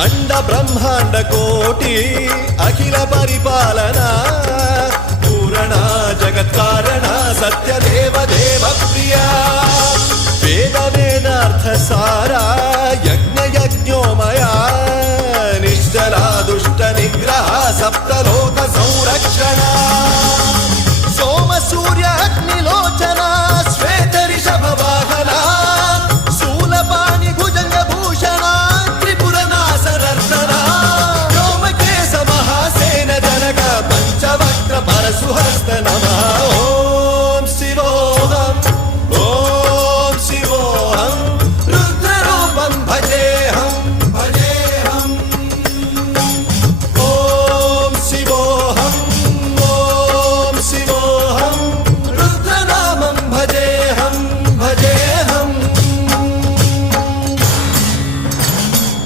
అండ బ్రహ్మాండ కోటి అఖిల పరిపాలన పూరణ జగత్కారణ సత్యదేవ దేవ ప్రియ వేద వేదార్థ సారా యజ్ఞ యజ్ఞోమయ నిశ్చలా దుష్ట నిగ్రహ సప్తలోక సంరక్షణ